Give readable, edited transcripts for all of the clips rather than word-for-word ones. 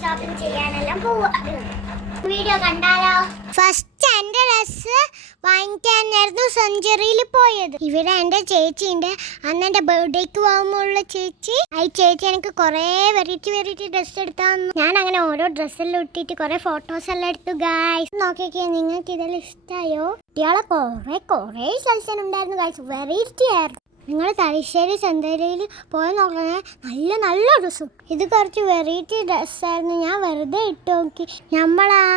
Shopping ചെയ്യാനെല്ലാം പോവാണ്. Video കണ്ടാലോ? First എൻ്റെ ഡ്രസ്സ് വാങ്ങിക്കാനായിരുന്നു സെഞ്ചുറിയിൽ പോയത്. ഇവിടെ എൻ്റെ ചേച്ചിയുണ്ട്. അന്ന് എൻ്റെ ബർത്ത്ഡേക്ക് പോകുമ്പോഴുള്ള ചേച്ചി. ഈ ചേച്ചി എനിക്ക് കുറേ വെറൈറ്റി ഡ്രസ്സ് എടുത്താന്നു. ഞാൻ അങ്ങനെ ഓരോ ഡ്രസ്സെല്ലാം ഇട്ടിട്ട് കുറേ ഫോട്ടോസ് എല്ലാം എടുത്തു. ഗായ്സ് നോക്കിയൊക്കെ നിങ്ങൾക്ക് ഇതെല്ലാം ഇഷ്ടമായോ? കുട്ടികളെ കുറേ സെലക്ഷൻ ഉണ്ടായിരുന്നു ഗായ്സ്. വെറൈറ്റി ആയിരുന്നു. നിങ്ങൾ തലശ്ശേരി ചന്തരയിൽ പോയി നോക്കണേ, നല്ല ഡ്രസ്സും. ഇത് കുറച്ച് വെറൈറ്റി ഡ്രസ്സായിരുന്നു. ഞാൻ വെറുതെ ഇട്ട് നോക്കി.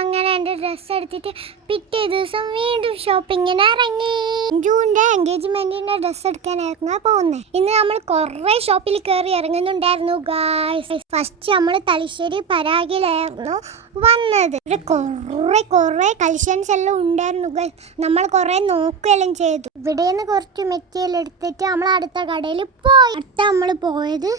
അങ്ങനെ എൻ്റെ ഡ്രസ്സ് എടുത്തിട്ട് പിറ്റേ ദിവസം വീണ്ടും ഷോപ്പിങ്ങിന് ഇറങ്ങി. ജൂണിൻ്റെ എൻഗേജ്മെൻറ്റിൻ്റെ ഡ്രസ്സ് എടുക്കാനായിരുന്നു പോകുന്നത്. ഇന്ന് നമ്മൾ കുറേ ഷോപ്പിൽ കയറി ഇറങ്ങുന്നുണ്ടായിരുന്നു ഗായ്സ്. ഫസ്റ്റ് നമ്മൾ തലശ്ശേരി പരാഗിലായിരുന്നു വന്നത്. ഇവിടെ കുറേ കളക്ഷൻസ് എല്ലാം ഉണ്ടായിരുന്നു ഗായ്സ്. നമ്മൾ കുറേ നോക്കുകയെല്ലാം ചെയ്തു. ഇവിടെ നിന്ന് കുറച്ച് മെറ്റീരിയൽ എടുത്തിട്ട് നമ്മൾ അടുത്ത കടയിൽ പോയി. നമ്മൾ പോയത്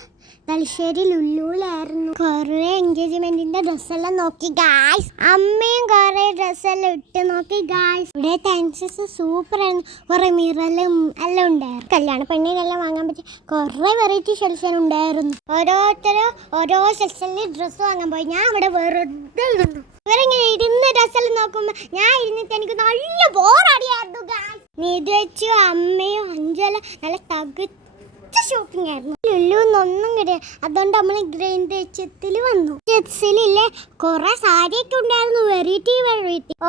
തലശ്ശേരി ലുലുവിലായിരുന്നു. കുറേ എൻഗേജ്മെന്റിന്റെ ഡ്രസ്സെല്ലാം നോക്കി ഗായ്സ്. അമ്മയും കുറേ ഡ്രസ്സെല്ലാം ഇട്ട് നോക്കി ഗായ്സ്. ഇവിടെ താങ്ക്സ് സൂപ്പർ ആയിരുന്നു. കുറേ മിറലും എല്ലാം ഉണ്ടായിരുന്നു. കല്യാണ പെണ്ണിനെല്ലാം വാങ്ങാൻ പറ്റിയ കുറേ വെറൈറ്റി സെലക്ഷൻ ഉണ്ടായിരുന്നു. ഓരോരുത്തരും ഓരോ സെക്ഷനിൽ ഡ്രസ്സ് വാങ്ങാൻ പോയി. ഞാൻ ഇവിടെ വെറുതെ ഇരുന്നു. ഇവരെങ്ങനെ ഇരുന്ന് ഡ്രസ്സെല്ലാം നോക്കുമ്പോൾ ഞാൻ ഇരുന്നിട്ട് എനിക്ക് നല്ല ബോറടിയായിരുന്നു ഗായ്സ്. നീതു അമ്മയും അഞ്ചല നല്ല തകർച്ച ഷോപ്പിംഗ് ആയിരുന്നു. ലുലുന്നൊന്നും കിട്ടിയ അതുകൊണ്ട് നമ്മൾ ഗ്രൈൻഡ് ചെത്തിൽ വന്നു. ചെറ്റ്സിലില്ലേ കുറേ സാരിയൊക്കെ ഉണ്ടായിരുന്നു. വെറൈറ്റി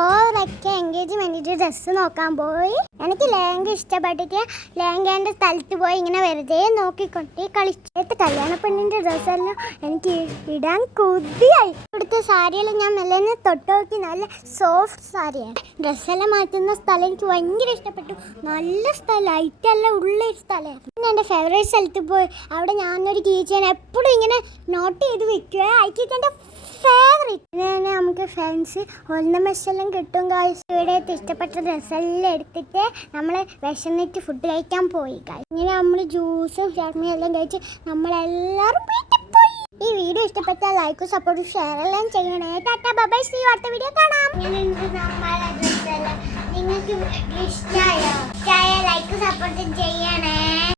ഓരൊക്കെ എൻഗേജ്മെന്റിന്റെ ഡ്രസ്സ് നോക്കാൻ പോയി. എനിക്ക് ലെഹങ്ക ഇഷ്ടപ്പെട്ടിട്ട് ലെഹങ്കേന്റെ സ്ഥലത്ത് പോയി ഇങ്ങനെ വെറുതെ നോക്കിക്കൊണ്ട് കളിച്ചത്. കല്യാണ പെണ്ണിന്റെ ഡ്രസ്സെല്ലാം എനിക്ക് ഇടാൻ കൊതിയായി. ഇവിടുത്തെ സാരിയെല്ലാം ഞാൻ മെല്ലെ തൊട്ട് നോക്കി. നല്ല സോഫ്റ്റ് സാരിയാണ്. ഡ്രസ്സെല്ലാം മാറ്റുന്ന സ്ഥലം എനിക്ക് ഭയങ്കര ഇഷ്ടപ്പെട്ടു. നല്ല സ്ഥലം, ലൈറ്റെല്ലാം ഉള്ള ഒരു സ്ഥലമായിരുന്നു. പിന്നെ എൻ്റെ ഫേവറേറ്റ് സ്ഥലത്ത് പോയി അവിടെ ഞാനൊരു കീച്ചൻ എപ്പോഴും ഇങ്ങനെ നോട്ട് ചെയ്ത് വെക്കുക. എൻ്റെ ഫേവറേറ്റ്. പിന്നെ നമുക്ക് ഫാൻസി ഓർണമെന്റ്സെല്ലാം കിട്ടും ഗായ്സ്. ഇവിടെ ഇഷ്ടപ്പെട്ട ഡ്രസ്സെല്ലാം എടുത്തിട്ട് നമ്മൾ വിശന്നിട്ട് ഫുഡ് കഴിക്കാൻ പോയി ഗായ്സ്. ഇങ്ങനെ നമ്മൾ ജ്യൂസും ചട്നിയും എല്ലാം കഴിച്ച് നമ്മളെല്ലാവരും വീട്ടിൽ പോയി. ഈ വീഡിയോ ഇഷ്ടപ്പെട്ടാൽ ലൈക്കും സപ്പോർട്ടും ഷെയർ എല്ലാം ചെയ്യണേ. Tata bye bye. See you അടുത്ത വീഡിയോ കാണാം. നിങ്ങൾക്ക് ഇഷ്ടമായോ? ലൈക്ക് സപ്പോർട്ടും ചെയ്യണേ.